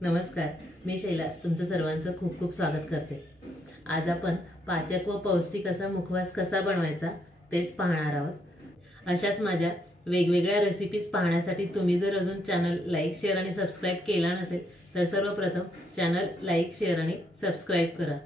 नमस्कार, मी शैला तुमचं सर्वांचं खूप खूप स्वागत करते। आज आपण पाचक व पौष्टिक असा मुखवास कसा बनवायचा तेच पाहणार आहोत। अशाच माझ्या वेगवेगळ्या रेसिपीज पाहण्यासाठी तुम्ही जर अजून चॅनल लाईक, शेअर आणि सबस्क्राइब केला नसेल तर सर्वप्रथम चॅनल लाईक, शेअर आणि सबस्क्राइब करा।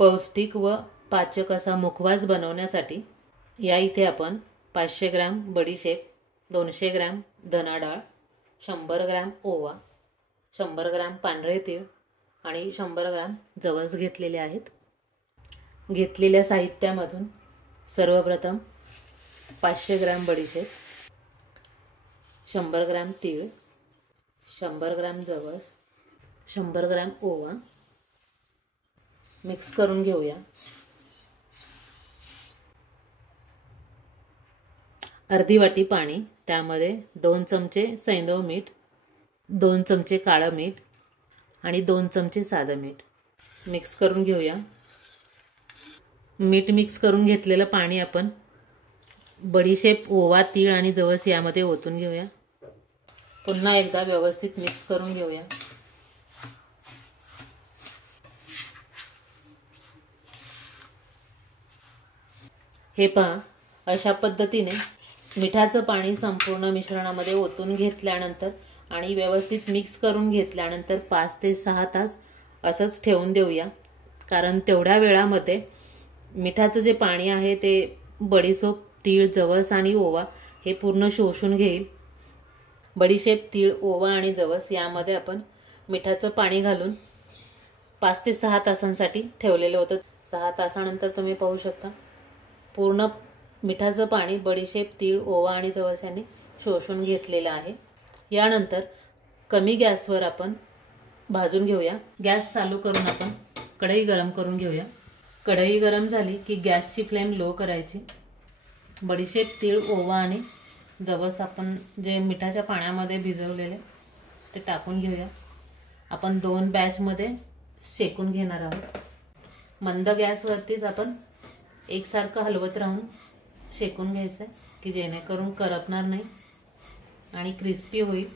पौष्टिक व पाचक असा मुखवास बनवण्यासाठी या इथे आपण 500 ग्रॅम बडीशेप, 200 ग्रॅम धना डाळ, 100 ग्रॅम ओवा, 100 ग्रॅम पांढरे तीळ आणि 100 ग्रॅम जवस घेतलेले आहेत। घेतलेल्या साहित्यामधून सर्वप्रथम 500 ग्रॅम बडीशेप, 100 ग्रॅम तीळ, 100 ग्रॅम जवस, 100 ग्रॅम ओवा मिक्स करून घेऊया। अर्धी वाटी पाणी, त्यामध्ये 2 चमचे सैंधव मीठ, 2 चमचे काळं मीठ आणि 2 चमचे साधं मीठ मिक्स करून घेऊया। मीठ मिक्स करून घेतलेलं पाणी आपण बडीशेप, ओवा, तीळ आणि जवस यामध्ये ओतून घेऊया। पुन्हा एकदा व्यवस्थित मिक्स करून घेऊया। हे पहा, अशा पद्धतीने मिठाचं पाणी संपूर्ण मिश्रणामध्ये ओतून घेतल्यानंतर आणि व्यवस्थित मिक्स करून घेतल्यानंतर 5 ते 6 तास असंच ठेवून देऊया। कारण तेवढ्या वेळामध्ये मिठाचं जे पाणी आहे ते बडीशेप, तीळ, जवस आणि ओवा हे पूर्ण शोषून घेईल। बडीशेप, तीळ, ओवा आणि जवस यामध्ये आपण मिठाचं पाणी घालून 5 ते 6 तासांसाठी ठेवलेलं होतं। 6 तासानंतर तुम्ही पाहू शकता पूर्ण मिठाचं पाणी बडीशेप, तीळ, ओवा आणि जवस यांनी शोषून घेतलेलं आहे। यानंतर कमी गॅसवर आपण भाजून घेऊया। गॅस चालू करून आपण कढई गरम करून घेऊया। कढई गरम झाली की गॅसची फ्लेम लो करायची। बडीशेप, तीळ, ओवा आणि जवस आपण जे मिठाच्या पाण्यामध्ये भिजवलेले ते टाकून घेऊया। आपण 2 बॅचमध्ये शेकून घेणार आहोत। मंद गॅसवरतीच आपण एकसारखं हलवत राहून शेकून घ्यायचं की जेणेकरून करपणार नाही आणि क्रिस्पी होईल।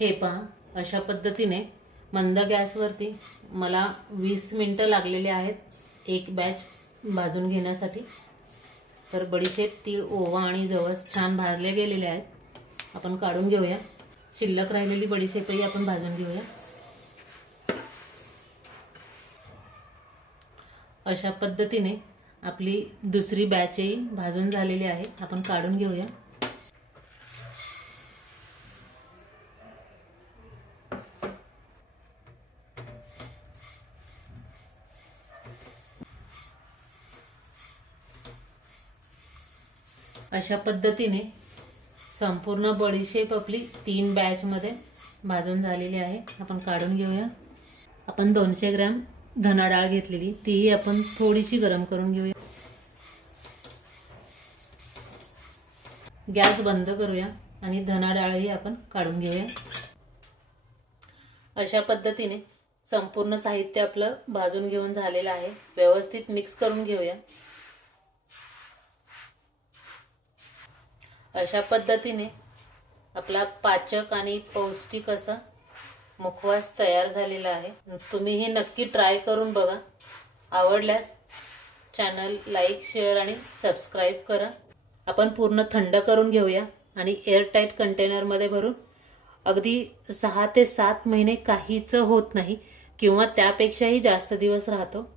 हे पहा, अशा पद्धतीने मंद गॅसवरती मला 20 मिनिटं लागलेले आहेत एक बॅच भाजून घेण्यासाठी। तर बडीशेप, तीळ, ओवा आणि जवस छान भाजले गेलेले आहेत। आपण काढून घेऊया। शिल्लक राहिलेली बडीशेपही आपण भाजून घेऊया। अशा पद्धतीने आपली दुसरी बॅचही भाजून झालेली आहे। आपण काढून घेऊया। अशा पद्धतीने संपूर्ण बडीशेप आपली 3 बॅच मध्ये भाजून झालेली आहे। आपण काढून घेऊया। आपण 200 ग्रॅम धना डाळ घेतलेली तीही आपण थोडीशी गरम करून घेऊया। गॅस बंद करूया आणि धना डाळही आपण काढून घेऊया। अशा पद्धतीने संपूर्ण साहित्य आपलं भाजून घेऊन झालेलं आहे। व्यवस्थित मिक्स करून घेऊया। अशा पद्धतीने आपला पाचक आणि पौष्टिक असा मुखवास तयार झालेला आहे। तुम्ही हे नक्की ट्राय करून बघा। आवडल्यास चॅनल लाईक, शेअर आणि सबस्क्राइब करा। आपण पूर्ण थंड करून घेऊया आणि एअरटाइट कंटेनरमध्ये भरून अगदी 6 ते 7 महिने काहीच होत नाही किंवा त्यापेक्षाही जास्त दिवस राहतो।